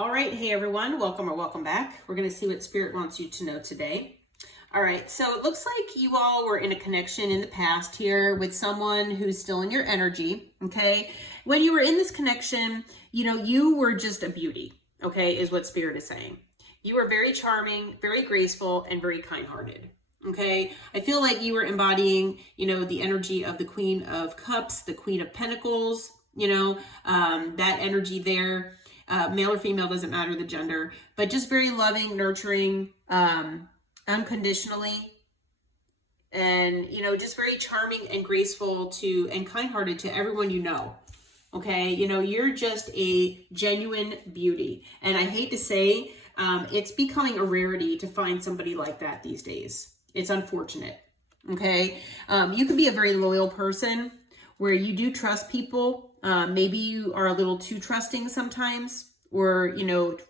All right, hey everyone, welcome or welcome back. We're going to see what Spirit wants you to know today. All right, so it looks like you all were in a connection in the past here with someone who's still in your energy, okay? When you were in this connection, you were just a beauty, okay, is what Spirit is saying. You were very charming, very graceful, and very kind-hearted, okay? I feel like you were embodying, the energy of the Queen of Cups, the Queen of Pentacles, that energy there. Male or female, doesn't matter the gender, but just very loving, nurturing, unconditionally, and, just very charming and graceful and kind-hearted to everyone you know. Okay, you're just a genuine beauty. And I hate to say, it's becoming a rarity to find somebody like that these days. It's unfortunate. Okay, you can be a very loyal person where you do trust people. Maybe you are a little too trusting sometimes, or,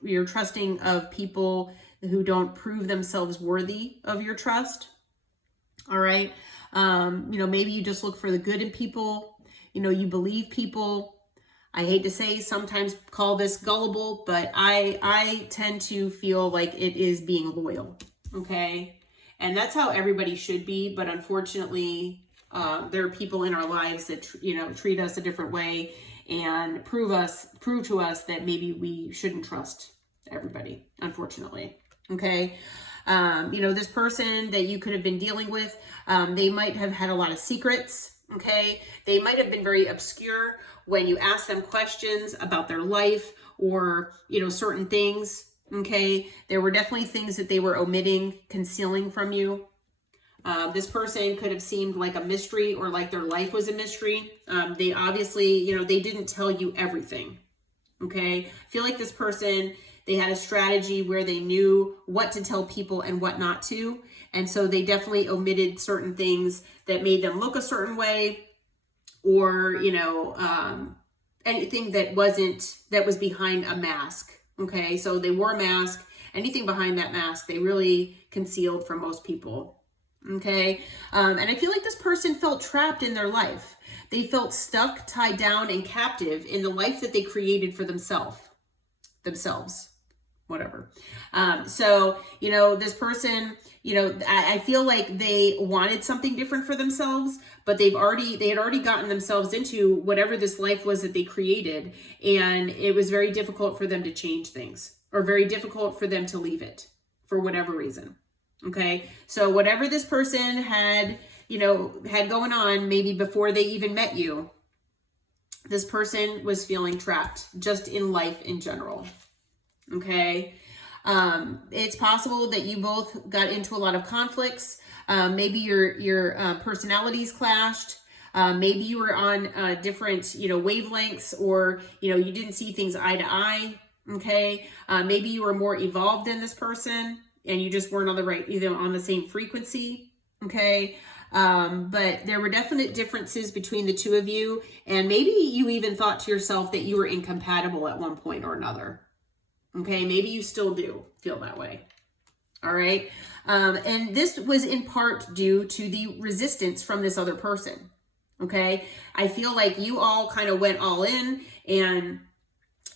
you're trusting of people who don't prove themselves worthy of your trust. All right. Maybe you just look for the good in people. You believe people. I hate to say, sometimes call this gullible, but I tend to feel like it is being loyal. Okay. And that's how everybody should be. But unfortunately, there are people in our lives that, treat us a different way and prove to us that maybe we shouldn't trust everybody, unfortunately. Okay. This person that you could have been dealing with, they might have had a lot of secrets. Okay. They might have been very obscure when you ask them questions about their life or, certain things. Okay. There were definitely things that they were omitting, concealing from you. This person could have seemed like a mystery, or like their life was a mystery. They obviously, they didn't tell you everything. Okay. I feel like this person, they had a strategy where they knew what to tell people and what not to. And so they definitely omitted certain things that made them look a certain way, or, anything that was behind a mask. Okay. So they wore a mask. Anything behind that mask, they really concealed from most people. Okay. And I feel like this person felt trapped in their life. They felt stuck, tied down, and captive in the life that they created for themselves, whatever. This person, I feel like they wanted something different for themselves, but they had already gotten themselves into whatever this life was that they created. And it was very difficult for them to change things, or very difficult for them to leave it for whatever reason. Okay. So whatever this person had going on, maybe before they even met you, this person was feeling trapped just in life in general. Okay. It's possible that you both got into a lot of conflicts. Maybe your personalities clashed. Maybe you were on different, wavelengths, or, you didn't see things eye to eye. Okay. Maybe you were more evolved than this person, and you just weren't on the same frequency. Okay. But there were definite differences between the two of you. And maybe you even thought to yourself that you were incompatible at one point or another. Okay. Maybe you still do feel that way. All right. And this was in part due to the resistance from this other person. Okay. I feel like you all kind of went all in and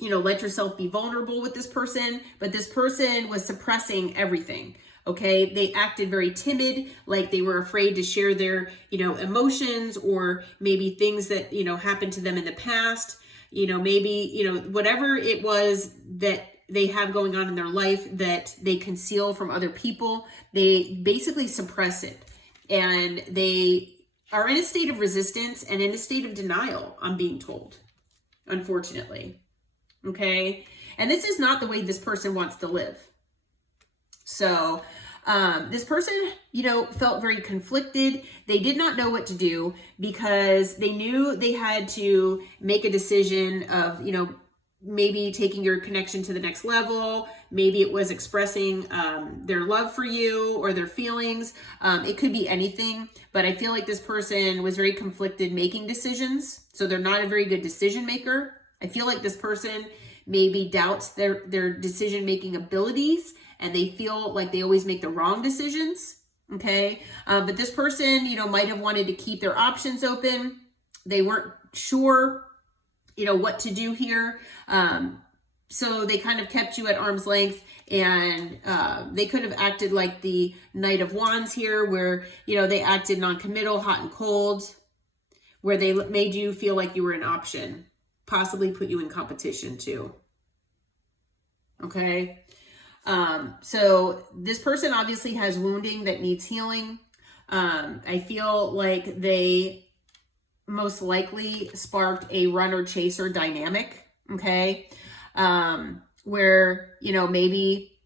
let yourself be vulnerable with this person, but this person was suppressing everything. Okay. They acted very timid, like they were afraid to share their, emotions, or maybe things that, happened to them in the past, maybe, whatever it was that they have going on in their life that they conceal from other people, they basically suppress it. And they are in a state of resistance and in a state of denial, I'm being told, unfortunately. Okay. And this is not the way this person wants to live. So, this person, felt very conflicted. They did not know what to do because they knew they had to make a decision of, maybe taking your connection to the next level. Maybe it was expressing their love for you or their feelings. It could be anything, but I feel like this person was very conflicted making decisions. So they're not a very good decision maker. I feel like this person maybe doubts their decision-making abilities, and they feel like they always make the wrong decisions. Okay. But this person, might have wanted to keep their options open. They weren't sure, what to do here. So they kind of kept you at arm's length, and they could have acted like the Knight of Wands here, where, you know, they acted non-committal, hot and cold, where they made you feel like you were an option, possibly put you in competition too. Okay. So this person obviously has wounding that needs healing. I feel like they most likely sparked a runner chaser dynamic. Okay. Where, you know, maybe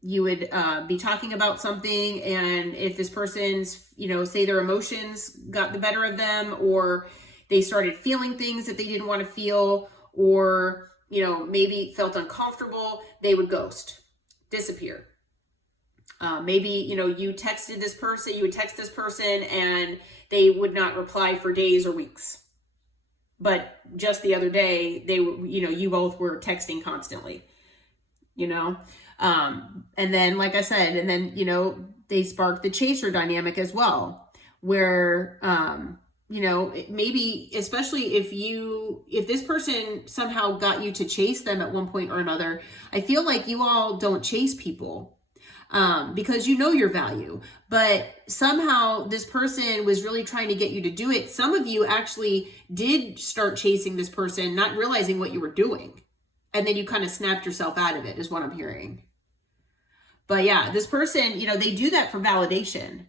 you would be talking about something, and if this person's, you know, say their emotions got the better of them, or they started feeling things that they didn't want to feel, or, you know, maybe felt uncomfortable, they would ghost, disappear. Maybe, you know, you would text this person and they would not reply for days or weeks. But just the other day, you know, you both were texting constantly, you know? And then, like I said, and then, you know, they spark the chaser dynamic as well, where, you know, maybe, especially if this person somehow got you to chase them at one point or another, I feel like you all don't chase people. Because you know your value, but somehow this person was really trying to get you to do it. Some of you actually did start chasing this person, not realizing what you were doing. And then you kind of snapped yourself out of it, is what I'm hearing. But yeah, this person, you know, they do that for validation.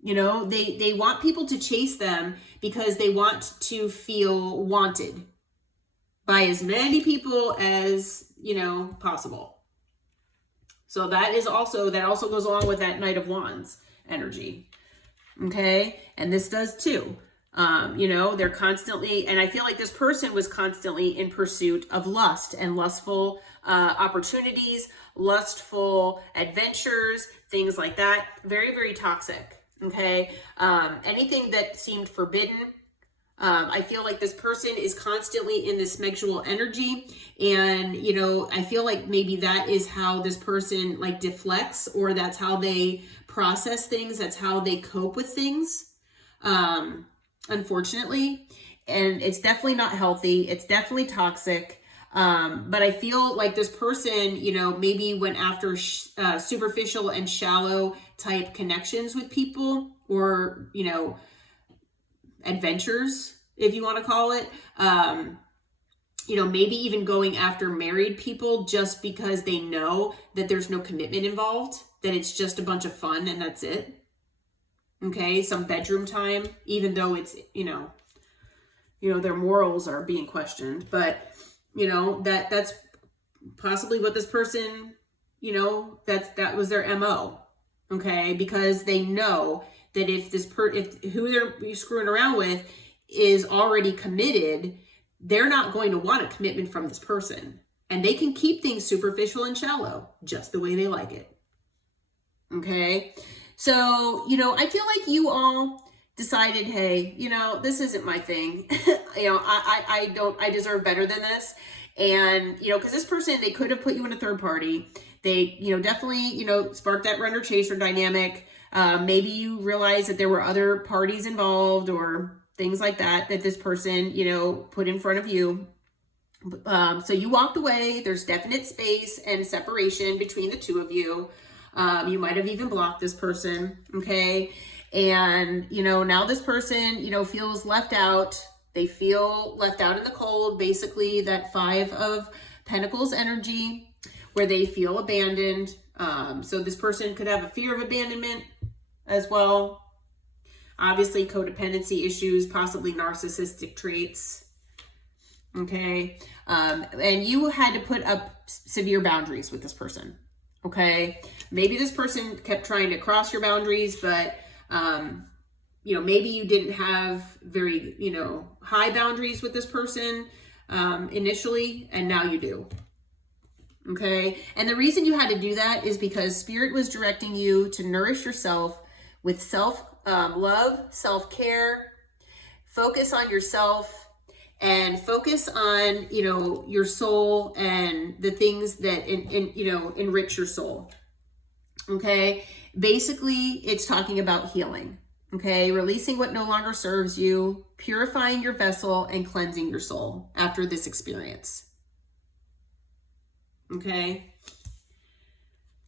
You know, they want people to chase them because they want to feel wanted by as many people as, you know, possible. So that also goes along with that Knight of Wands energy. Okay. And this does too. You know, they're constantly, and I feel like this person was constantly in pursuit of lust and lustful opportunities, lustful adventures, things like that. Very, very toxic. Okay. Anything that seemed forbidden. I feel like this person is constantly in this sexual energy, and, you know, I feel like maybe that is how this person like deflects, or that's how they process things. That's how they cope with things. Unfortunately, and it's definitely not healthy. It's definitely toxic. But I feel like this person, you know, maybe went after superficial and shallow type connections with people, or, you know, adventures, if you want to call it. You know, maybe even going after married people just because they know that there's no commitment involved, that it's just a bunch of fun and that's it. Okay, some bedroom time, even though it's, you know, their morals are being questioned. But, you know, that's possibly what this person, you know, that was their MO. Okay, because they know that if who they're screwing around with is already committed, they're not going to want a commitment from this person. And they can keep things superficial and shallow just the way they like it. Okay. So, you know, I feel like you all decided, hey, you know, this isn't my thing. You know, I deserve better than this. And, you know, because this person, they could have put you in a third party. They, you know, definitely, you know, sparked that runner chaser dynamic. Maybe you realize that there were other parties involved or things like that this person, you know, put in front of you. So you walked away. There's definite space and separation between the two of you. You might have even blocked this person. Okay. And, you know, now this person, you know, feels left out. They feel left out in the cold, basically that 5 of Pentacles energy, where they feel abandoned. So this person could have a fear of abandonment as well. Obviously, codependency issues, possibly narcissistic traits. Okay. And you had to put up severe boundaries with this person. Okay. Maybe this person kept trying to cross your boundaries, but, you know, maybe you didn't have very, you know, high boundaries with this person initially, and now you do. Okay. And the reason you had to do that is because Spirit was directing you to nourish yourself with self-love, self-care, focus on yourself, and focus on, you know, your soul and the things that, you know, enrich your soul. Okay. Basically, it's talking about healing. Okay. Releasing what no longer serves you, purifying your vessel, and cleansing your soul after this experience. Okay.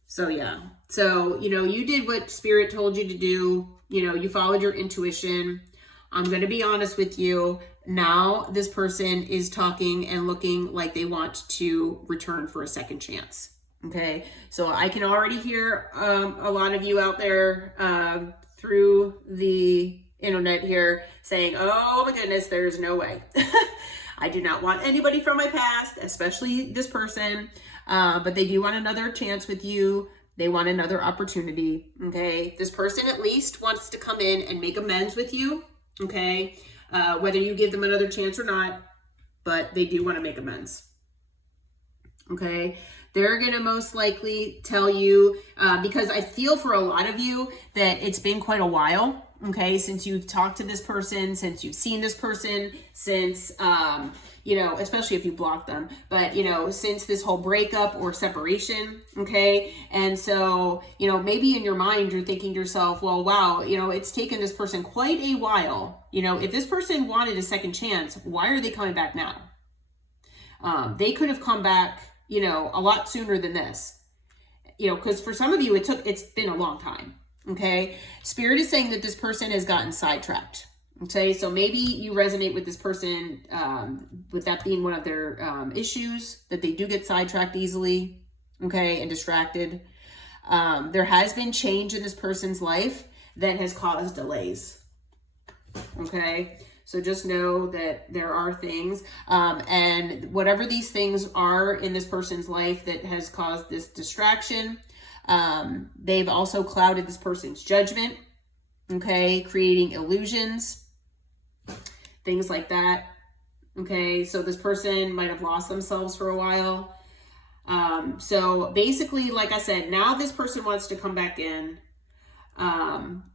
So yeah. So, you did what Spirit told you to do. You followed your intuition. I'm going to be honest with you. Now this person is talking and looking like they want to return for a second chance. Okay. So I can already hear a lot of you out there through the internet here saying, oh my goodness, there's no way. I do not want anybody from my past, especially this person. But they do want another chance with you. They want another opportunity. Okay. This person at least wants to come in and make amends with you. Okay. Whether you give them another chance or not, but they do want to make amends. Okay. They're going to most likely tell you, because I feel for a lot of you that it's been quite a while. Okay. Since you've talked to this person, since you've seen this person, since, especially if you block them, but, since this whole breakup or separation. Okay. And so, maybe in your mind, you're thinking to yourself, well, wow, it's taken this person quite a while. If this person wanted a second chance, why are they coming back now? They could have come back, a lot sooner than this, because for some of you, it's been a long time. Okay. Spirit is saying that this person has gotten sidetracked. Okay. So maybe you resonate with this person, with that being one of their, issues, that they do get sidetracked easily. Okay. And distracted. There has been change in this person's life that has caused delays. Okay. So just know that there are things, and whatever these things are in this person's life that has caused this distraction, they've also clouded this person's judgment, okay, creating illusions, things like that, okay? So this person might have lost themselves for a while. So basically, like I said, now this person wants to come back in.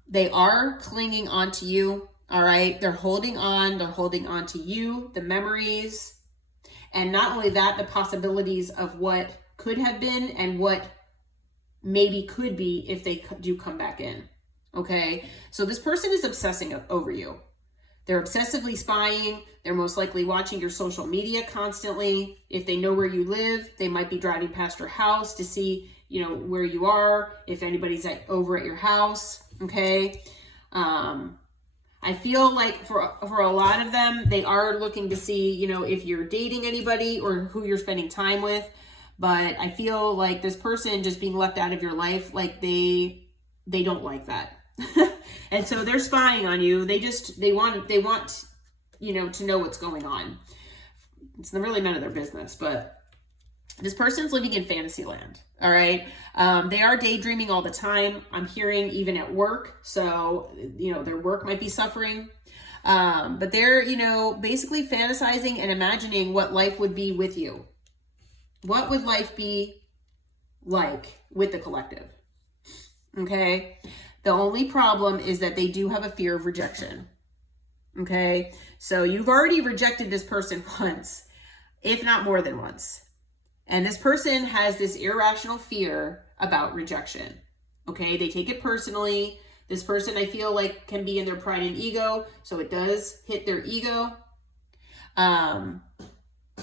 They are clinging on to you. All right. They're holding on to you, the memories, and not only that, the possibilities of what could have been and what maybe could be if they do come back in. Okay. So this person is obsessing over you. They're obsessively spying. They're most likely watching your social media constantly. If they know where you live, they might be driving past your house to see, where you are, if anybody's over at your house. Okay. I feel like for a lot of them, they are looking to see, if you're dating anybody or who you're spending time with. But I feel like this person just being left out of your life, like they don't like that. And so they're spying on you. They want, to know what's going on. It's really none of their business, but this person's living in fantasy land. All right. They are daydreaming all the time. I'm hearing even at work. So, their work might be suffering. But they're, basically fantasizing and imagining what life would be with you. What would life be like with the collective? Okay. The only problem is that they do have a fear of rejection. Okay. So you've already rejected this person once, if not more than once. And this person has this irrational fear about rejection. Okay. They take it personally. This person, I feel like, can be in their pride and ego. So it does hit their ego.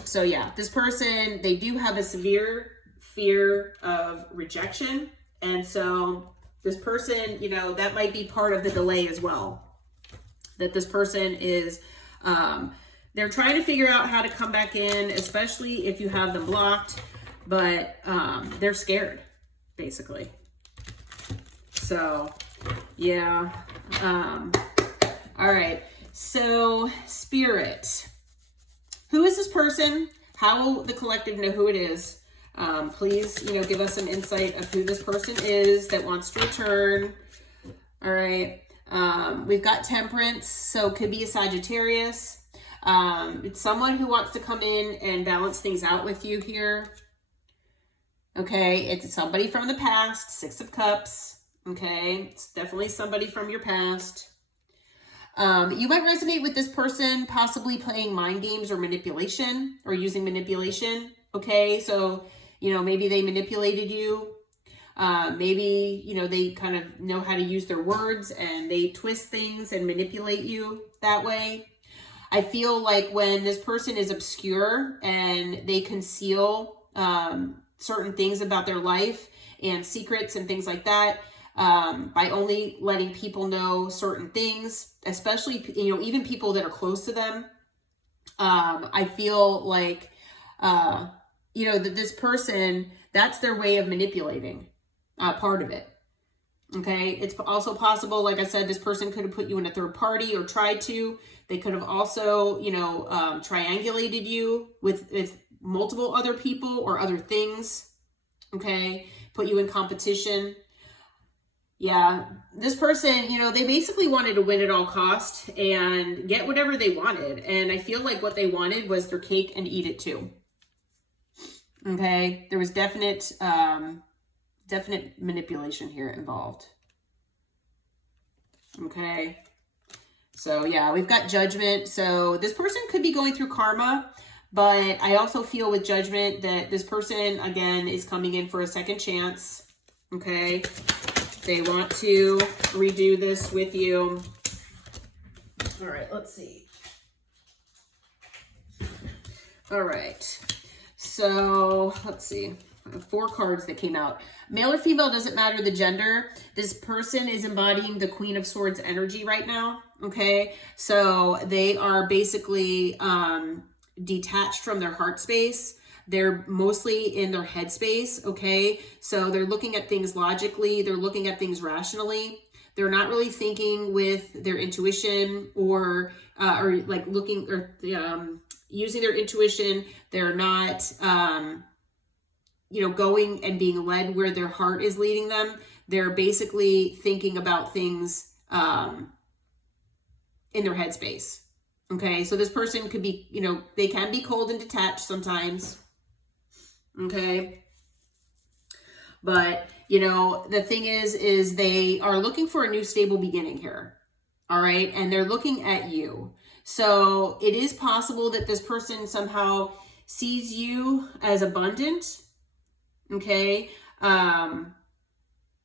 So yeah, this person, they do have a severe fear of rejection. And so this person, that might be part of the delay as well. That this person is, they're trying to figure out how to come back in, especially if you have them blocked, but they're scared, basically. So, yeah. All right. So, Spirit. Who is this person? How will the collective know who it is? Please, give us some insight of who this person is that wants to return. All right. We've got Temperance, so it could be a Sagittarius. It's someone who wants to come in and balance things out with you here. Okay, it's somebody from the past, Six of Cups. Okay, it's definitely somebody from your past. You might resonate with this person possibly playing mind games or manipulation or using manipulation. Okay, so, maybe they manipulated you. Maybe, they kind of know how to use their words and they twist things and manipulate you that way. I feel like when this person is obscure and they conceal, certain things about their life and secrets and things like that, by only letting people know certain things, especially, even people that are close to them. I feel like, that this person, that's their way of manipulating part of it. Okay. It's also possible, like I said, this person could have put you in a third party or tried to. They could have also, triangulated you with multiple other people or other things. Okay. Put you in competition. Yeah, this person, they basically wanted to win at all cost and get whatever they wanted. And I feel like what they wanted was their cake and eat it too. Okay, there was definite manipulation here involved. Okay, so yeah, we've got Judgment. So this person could be going through karma, but I also feel with Judgment that this person, again, is coming in for a second chance. Okay. They want to redo this with you. All right, let's see. All right. So let's see. 4 cards that came out. Male or female, doesn't matter the gender. This person is embodying the Queen of Swords energy right now. Okay. So they are basically detached from their heart space. They're mostly in their head space, okay? So they're looking at things logically. They're looking at things rationally. They're not really thinking with their intuition or like looking or using their intuition. They're not, going and being led where their heart is leading them. They're basically thinking about things in their head space, okay? So this person could be, they can be cold and detached sometimes. Okay. But, the thing is they are looking for a new stable beginning here. All right. And they're looking at you. So it is possible that this person somehow sees you as abundant. Okay.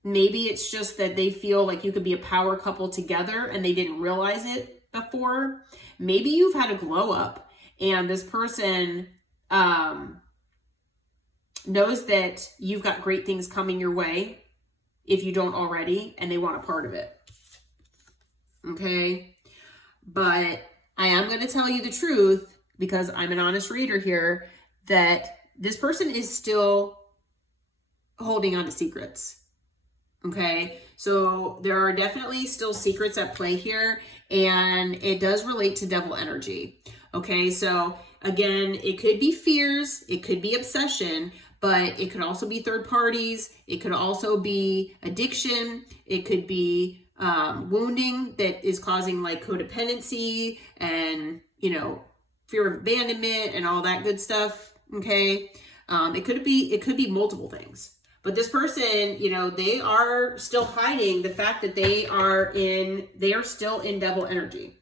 Maybe it's just that they feel like you could be a power couple together and they didn't realize it before. Maybe you've had a glow up and this person, knows that you've got great things coming your way if you don't already, and they want a part of it. Okay. But I am going to tell you the truth because I'm an honest reader here that this person is still holding on to secrets. Okay. So there are definitely still secrets at play here, and it does relate to devil energy. Okay. So again, it could be fears, it could be obsession, but it could also be third parties. It could also be addiction. It could be wounding that is causing like codependency and, fear of abandonment and all that good stuff. Okay. It could be multiple things, but this person, they are still hiding the fact that they are still in devil energy.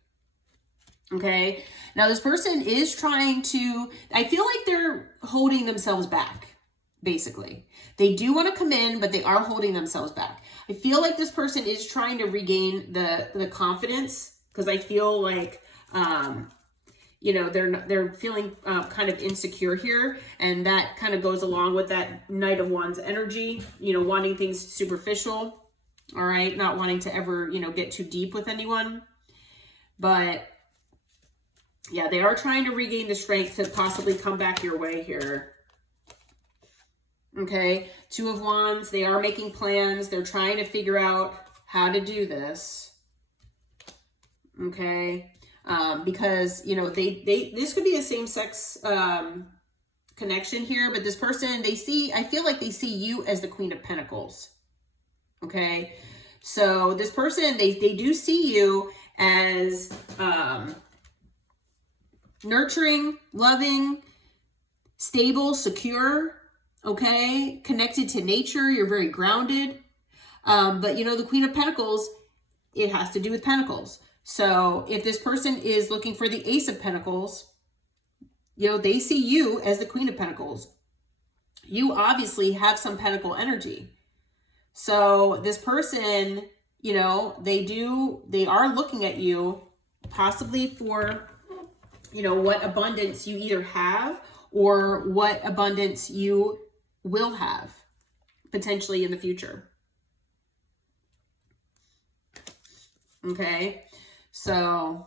Okay. Now this person is trying to, I feel like they're holding themselves back. Basically, they do want to come in, but they are holding themselves back. I feel like this person is trying to regain the confidence because I feel like, they're feeling kind of insecure here. And that kind of goes along with that Knight of Wands energy, wanting things superficial. All right. Not wanting to ever, get too deep with anyone. But yeah, they are trying to regain the strength to possibly come back your way here. Okay, 2 of Wands, they are making plans. They're trying to figure out how to do this. Okay, because, this could be a same-sex connection here, but this person, I feel like they see you as the Queen of Pentacles. Okay, so this person, they do see you as nurturing, loving, stable, secure. Okay, connected to nature, you're very grounded. But the Queen of Pentacles, it has to do with Pentacles. So if this person is looking for the Ace of Pentacles, they see you as the Queen of Pentacles. You obviously have some Pentacle energy. So this person, they are looking at you possibly for, what abundance you either have or what abundance you will have potentially in the future. Okay, so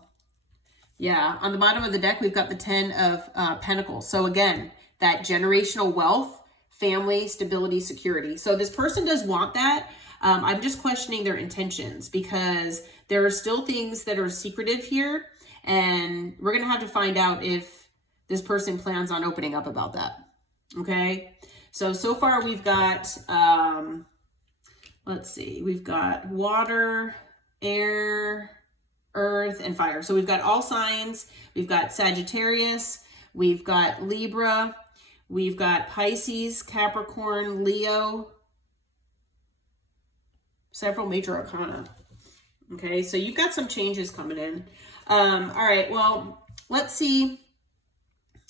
yeah, on the bottom of the deck, we've got the 10 of Pentacles. So again, that generational wealth, family, stability, security. So this person does want that. I'm just questioning their intentions because there are still things that are secretive here. And we're going to have to find out if this person plans on opening up about that. Okay. So far we've got, let's see, we've got water, air, earth, and fire. So we've got all signs. We've got Sagittarius. We've got Libra. We've got Pisces, Capricorn, Leo. Several major arcana. Okay, so you've got some changes coming in. All right, well, let's see.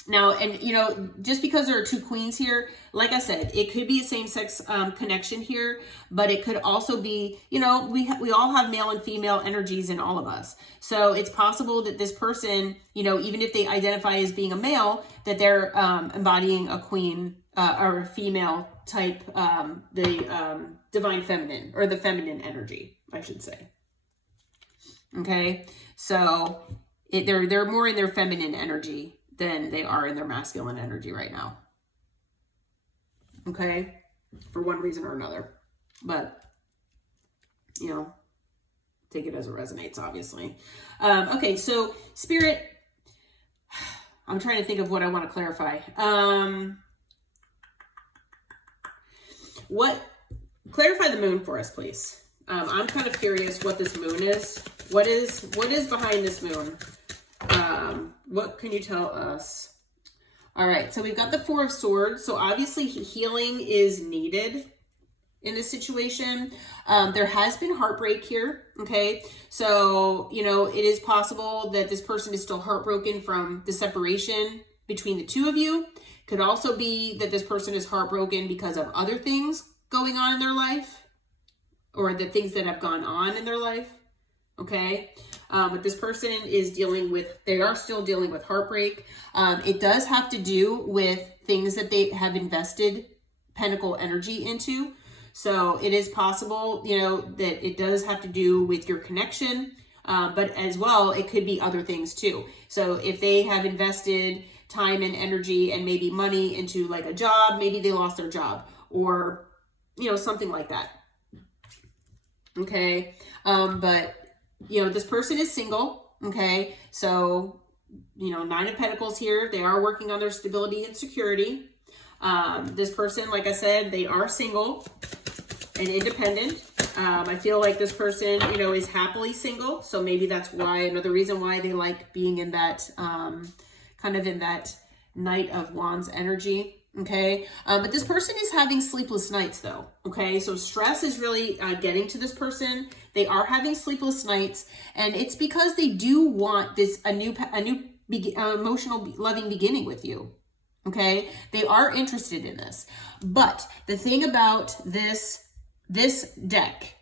Now, and you know, just because there are two queens here, like I said, it could be a same-sex connection here, but it could also be, you know, we all have male and female energies in all of us. So it's possible that this person, you know, even if they identify as being a male, that they're embodying a queen or a female type, the divine feminine or the feminine energy, I should say. Okay, so they're more in their feminine energy than they are in their masculine energy right now. Okay, for one reason or another, but you know, take it as it resonates, obviously. Okay, so Spirit, I'm trying to think of what I want to clarify. Clarify the moon for us, please. I'm kind of curious what this moon is. What is behind this moon? What can you tell us? All right, so we've got the Four of Swords. So obviously healing is needed in this situation. There has been heartbreak here, okay? So, you know, it is possible that this person is still heartbroken from the separation between the two of you. Could also be that this person is heartbroken because of other things going on in their life or the things that have gone on in their life, okay? But this person is they are still dealing with heartbreak. It does have to do with things that they have invested pentacle energy into. So it is possible, you know, that it does have to do with your connection, but as well, it could be other things too. So if they have invested time and energy and maybe money into like a job, maybe they lost their job or, you know, something like that. Okay. But you know, this person is single, okay? So, you know, Nine of Pentacles here. They are working on their stability and security. This person, like I said, they are single and independent. I feel like this person, you know, is happily single. So maybe that's why, another reason why they like being in that, kind of in that Knight of Wands energy. Okay. But this person is having sleepless nights though. Okay. So stress is really getting to this person. They are having sleepless nights and it's because they do want a new emotional loving beginning with you. Okay. They are interested in this, but the thing about this deck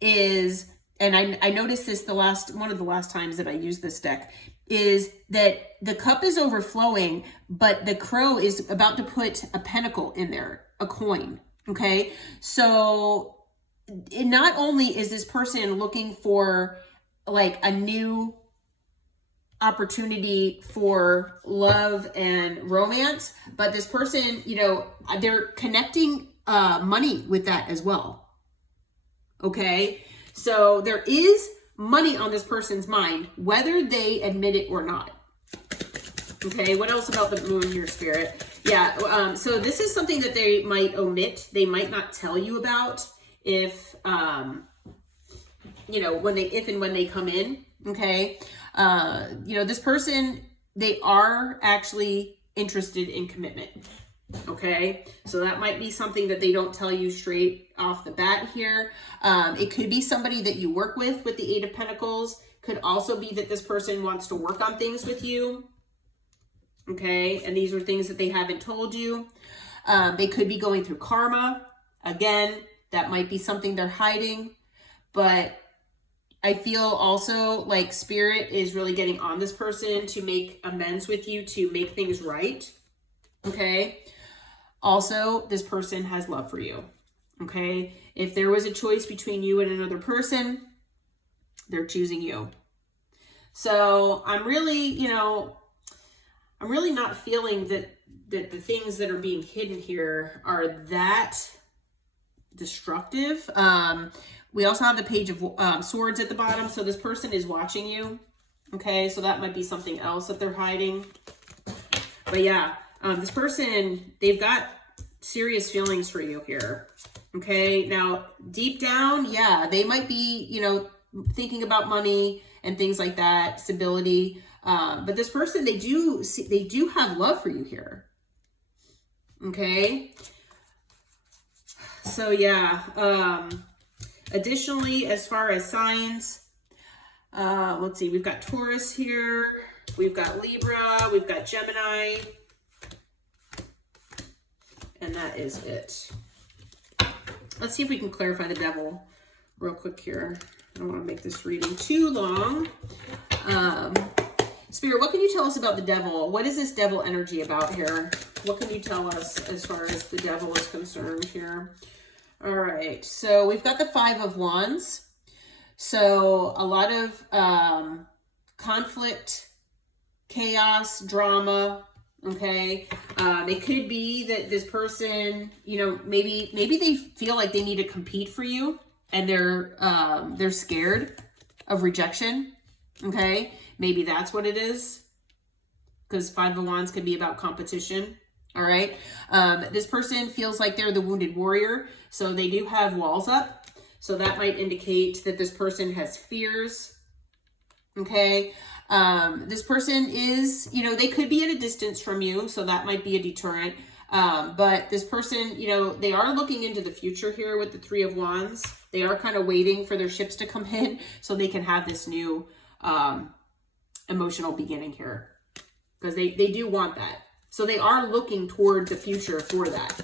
is, and I noticed this one of the last times that I used this deck, is that the cup is overflowing, but the crow is about to put a pentacle in there, a coin. Okay. So not only is this person looking for like a new opportunity for love and romance, but this person, you know, they're connecting money with that as well. Okay. So there is money on this person's mind, whether they admit it or not. Okay, what else about the moon here, Spirit? Yeah, so this is something that they might omit. They might not tell you about if, you know, if and when they come in, okay? You know, this person, they are actually interested in commitment. Okay, so that might be something that they don't tell you straight off the bat here. It could be somebody that you work with the Eight of Pentacles. Could also be that this person wants to work on things with you. Okay, and these are things that they haven't told you. They could be going through karma. Again, that might be something they're hiding. But I feel also like Spirit is really getting on this person to make amends with you, to make things right. Okay. Also, this person has love for you. Okay. If there was a choice between you and another person, they're choosing you. So I'm really, I'm really not feeling that the things that are being hidden here are that destructive. We also have the Page of Swords at the bottom. So this person is watching you. Okay. So that might be something else that they're hiding. But yeah, this person, they've got serious feelings for you here. Okay. Now, deep down, yeah, they might be, thinking about money and things like that, stability. But this person, they do have love for you here. Okay. So yeah. Additionally, as far as signs, let's see, we've got Taurus here. We've got Libra. We've got Gemini. And that is it. Let's see if we can clarify the devil real quick here. I don't want to make this reading too long. Spirit, what can you tell us about the devil? What is this devil energy about here? What can you tell us as far as the devil is concerned here? All right. So we've got the Five of Wands. So a lot of conflict, chaos, drama. Okay. It could be that this person, maybe they feel like they need to compete for you and they're scared of rejection. Okay. Maybe that's what it is, because Five of Wands can be about competition. All right. This person feels like they're the wounded warrior. So they do have walls up. So that might indicate that this person has fears. Okay. This person is, they could be at a distance from you. So that might be a deterrent. But this person, they are looking into the future here with the Three of Wands. They are kind of waiting for their ships to come in so they can have this new emotional beginning here, because they do want that. So they are looking toward the future for that.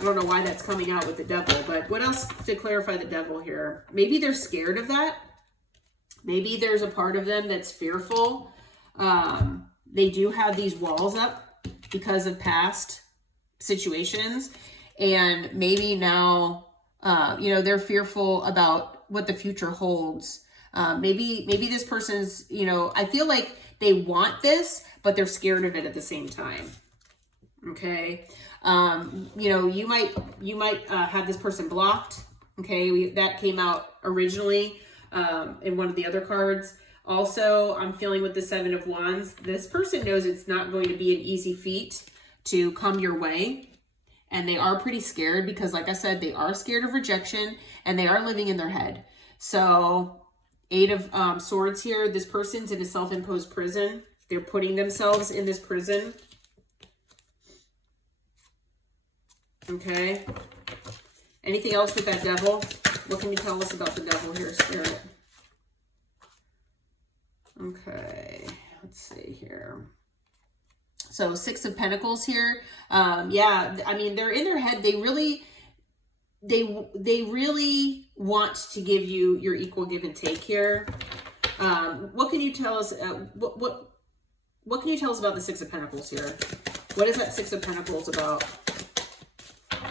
I don't know why that's coming out with the devil, but what else to clarify the devil here? Maybe they're scared of that. Maybe there's a part of them that's fearful. They do have these walls up because of past situations. And maybe now, they're fearful about what the future holds. Maybe this person's, I feel like they want this, but they're scared of it at the same time. Okay. You might have this person blocked. Okay. That came out originally, in one of the other cards. Also, I'm feeling with the Seven of Wands, this person knows it's not going to be an easy feat to come your way. And they are pretty scared because, like I said, they are scared of rejection and they are living in their head. So Eight of Swords here, this person's in a self-imposed prison. They're putting themselves in this prison. Okay. Anything else with that devil? What can you tell us about the devil here, Spirit? Okay. Let's see here. So Six of Pentacles here. Yeah, I mean, they're in their head. They really want to give you your equal give and take here. What can you tell us? What can you tell us about the Six of Pentacles here? What is that Six of Pentacles about?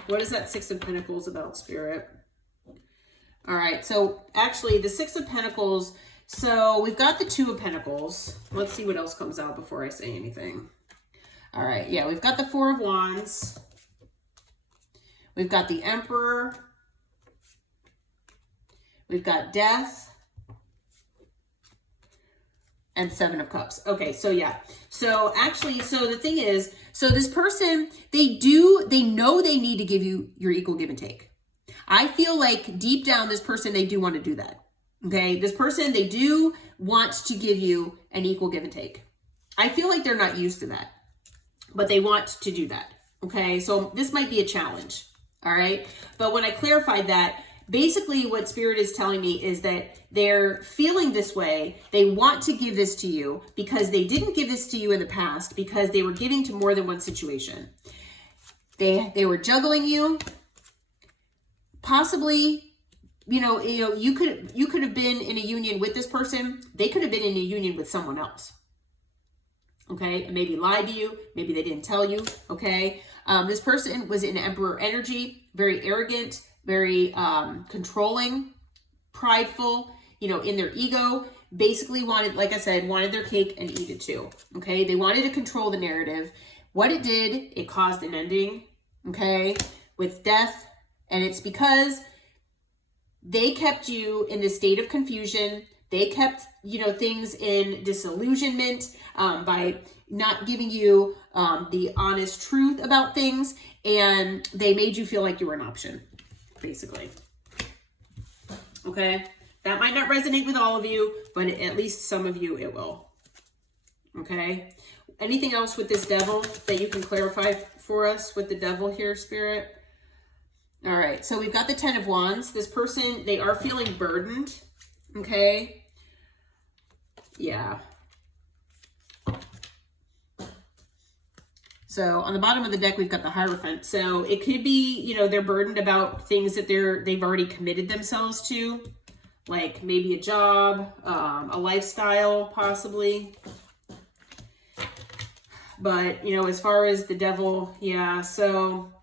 What is that Six of Pentacles about, Spirit? All right. So actually the Six of Pentacles. So we've got the Two of Pentacles. Let's see what else comes out before I say anything. All right. Yeah, we've got the Four of Wands. We've got the Emperor. We've got Death. And Seven of Cups. Okay, so yeah. So actually, so the thing is, so this person, they know they need to give you your equal give and take. I feel like deep down, this person, they do want to do that. Okay, this person, they do want to give you an equal give and take. I feel like they're not used to that, but they want to do that. Okay, so this might be a challenge. All right, but when I clarified that, basically what Spirit is telling me is that they're feeling this way. They want to give this to you because they didn't give this to you in the past because they were giving to more than one situation. They were juggling you. Possibly, you could have been in a union with this person. They could have been in a union with someone else. Okay, and maybe lied to you. Maybe they didn't tell you. Okay, This person was in Emperor energy, very arrogant, very controlling, prideful, you know, in their ego, basically wanted, like I said, wanted their cake and eat it too. Okay. They wanted to control the narrative. What it did, it caused an ending, okay, with death. And it's because they kept you in this state of confusion. They kept, you know, things in disillusionment by not giving you the honest truth about things. And they made you feel like you were an option, basically. Okay. That might not resonate with all of you, but at least some of you it will. Okay. Anything else with this devil that you can clarify for us with the devil here, Spirit? All right. So we've got the 10 of Wands. This person, they are feeling burdened. Okay. Yeah. So on the bottom of the deck, we've got the Hierophant. So it could be, you know, they're burdened about things that they've already committed themselves to, like maybe a job, a lifestyle, possibly. But, you know, as far as the devil, yeah, so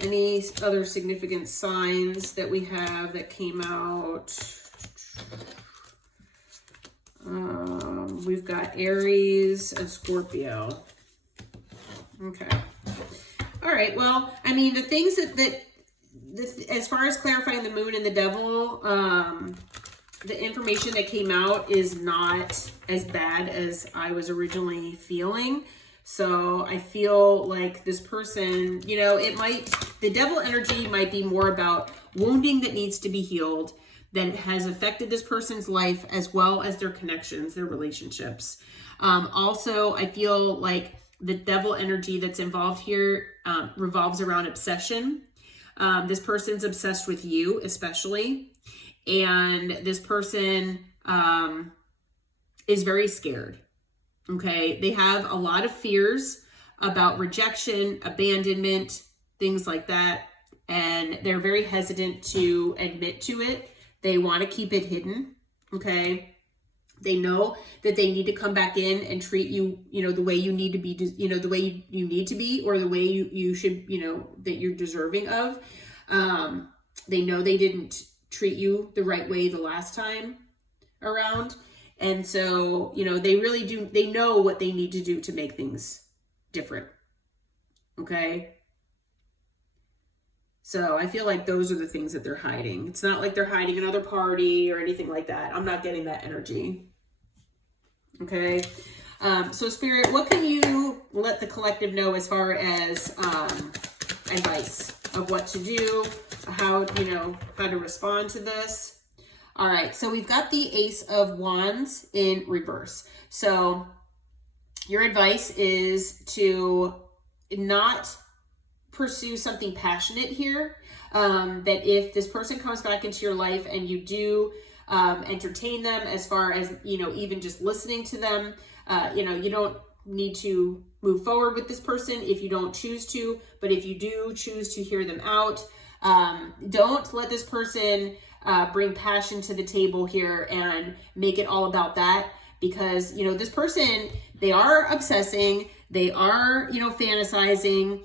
any other significant signs that we have that came out? We've got Aries and Scorpio. Okay. All right. Well, I mean, the things that as far as clarifying the moon and the devil, the information that came out is not as bad as I was originally feeling. So I feel like this person, you know, the devil energy might be more about wounding that needs to be healed, that has affected this person's life as well as their connections, their relationships. Also, I feel like the devil energy that's involved here revolves around obsession. This person's obsessed with you, especially. And this person is very scared. Okay. They have a lot of fears about rejection, abandonment, things like that. And they're very hesitant to admit to it. They want to keep it hidden. Okay. They know that they need to come back in and treat you, you know, the way you need to be, you know, the way you need to be, or the way you should, you know, that you're deserving of. They know they didn't treat you the right way the last time around. And so, you know, they really do, they know what they need to do to make things different. Okay. So I feel like those are the things that they're hiding. It's not like they're hiding another party or anything like that. I'm not getting that energy. Okay. So Spirit, what can you let the collective know as far as advice of what to do, how to respond to this? All right. So we've got the Ace of Wands in reverse. So your advice is to not pursue something passionate here. That if this person comes back into your life and you do entertain them, as far as, you know, even just listening to them, you know, you don't need to move forward with this person if you don't choose to, but if you do choose to hear them out, don't let this person bring passion to the table here and make it all about that, because, you know, this person, they are obsessing, they are, you know, fantasizing,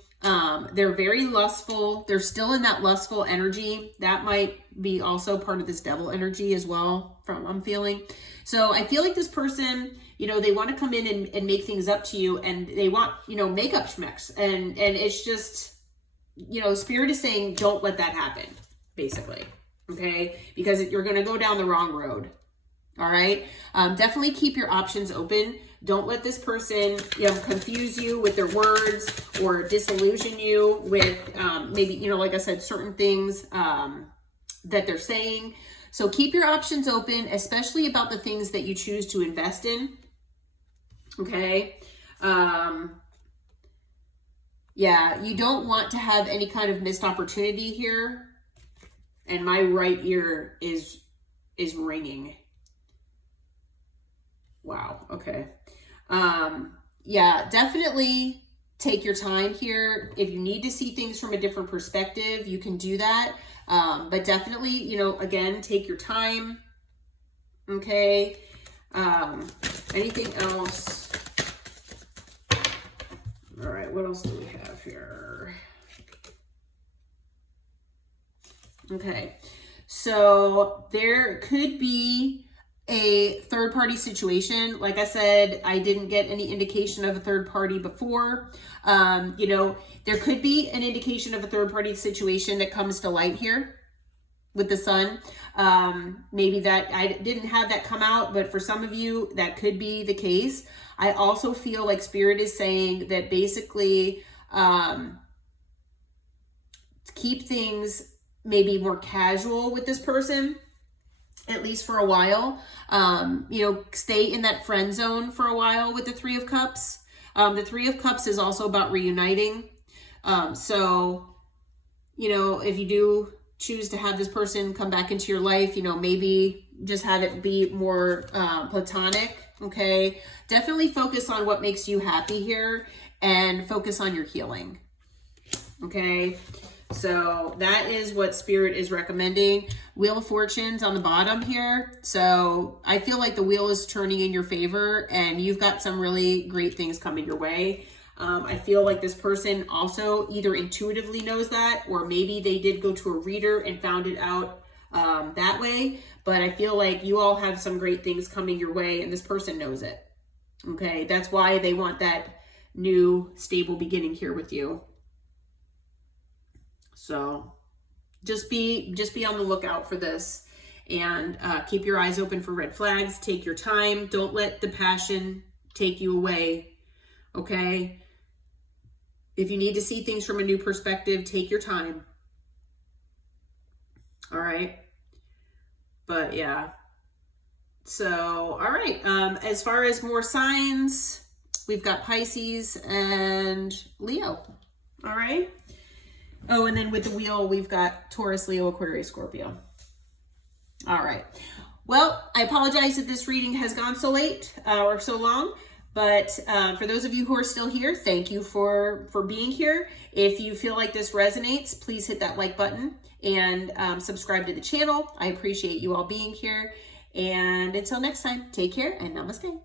they're very lustful, they're still in that lustful energy. That might be also part of this devil energy as well, from I'm feeling. So I feel like this person, you know, they want to come in and make things up to you, and they want, you know, makeup schmecks, and it's just, you know, Spirit is saying don't let that happen, basically. Okay, because you're going to go down the wrong road. All right. Definitely keep your options open. Don't let this person, you know, confuse you with their words or disillusion you with maybe, you know, like I said, certain things that they're saying. So keep your options open, especially about the things that you choose to invest in. Okay. Yeah, you don't want to have any kind of missed opportunity here. And my right ear is ringing. Wow. Okay. Yeah, definitely take your time here. If you need to see things from a different perspective, you can do that. But definitely, you know, again, take your time. Okay. Anything else All right, what else do we have here? Okay, so there could be a third party situation. Like I said, I didn't get any indication of a third party before. You know, there could be an indication of a third party situation that comes to light here with the sun. Maybe that I didn't have that come out, but for some of you, that could be the case. I also feel like Spirit is saying that basically keep things maybe more casual with this person, at least for a while. You know, stay in that friend zone for a while with the Three of Cups. The Three of Cups is also about reuniting. So, you know, if you do choose to have this person come back into your life, you know, maybe just have it be more platonic, okay? Definitely focus on what makes you happy here and focus on your healing, okay? So that is what Spirit is recommending. Wheel of Fortune's on the bottom here. So I feel like the wheel is turning in your favor and you've got some really great things coming your way. I feel like this person also either intuitively knows that, or maybe they did go to a reader and found it out that way. But I feel like you all have some great things coming your way and this person knows it. Okay, that's why they want that new stable beginning here with you. So just be on the lookout for this, and keep your eyes open for red flags. Take your time. Don't let the passion take you away. Okay. If you need to see things from a new perspective, take your time. All right. But yeah. So, all right. As far as more signs, we've got Pisces and Leo. All right. Oh, and then with the wheel, we've got Taurus, Leo, Aquarius, Scorpio. All right. Well, I apologize if this reading has gone so late or so long, but for those of you who are still here, thank you for being here. If you feel like this resonates, please hit that like button and subscribe to the channel. I appreciate you all being here. And until next time, take care and namaste.